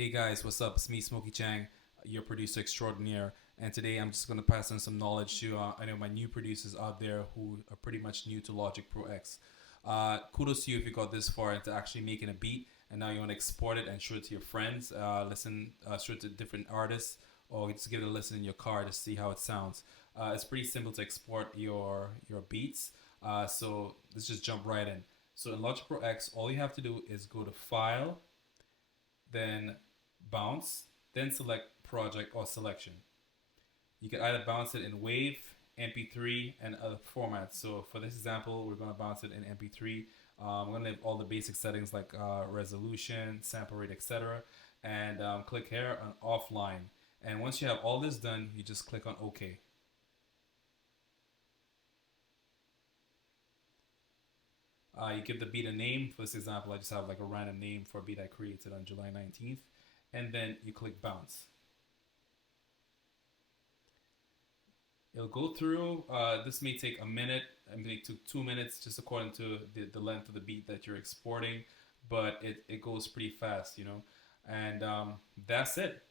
Hey guys, what's up? It's me, Smokey Chang, your producer extraordinaire, and today I'm just going to pass on some knowledge to I know my new producers out there who are pretty much new to Logic Pro X. Kudos to you if you got this far into actually making a beat, and now you want to export it and show it to your friends, show it to different artists, or just give it a listen in your car to see how it sounds. It's pretty simple to export your beats, so let's just jump right in. So in Logic Pro X, all you have to do is go to File, then bounce, then select project or selection. You can either bounce it in WAV, MP3, and other formats. So for this example, we're going to bounce it in MP3. I'm going to leave all the basic settings like resolution, sample rate, etc. And click here on offline. And once you have all this done, you just click on OK. You give the beat a name. For this example, I just have like a random name for a beat I created on July 19th. And then you click bounce. It'll go through. This may take a minute. It may take 2 minutes, just according to the length of the beat that you're exporting. But it goes pretty fast, you know. And that's it.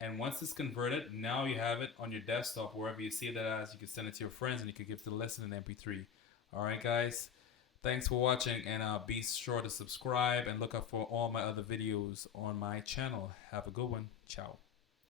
And once it's converted, now you have it on your desktop, wherever you see that as. You can send it to your friends, and you can give it to listen in MP3. All right, guys. Thanks for watching, and be sure to subscribe and look up for all my other videos on my channel. Have a good one. Ciao.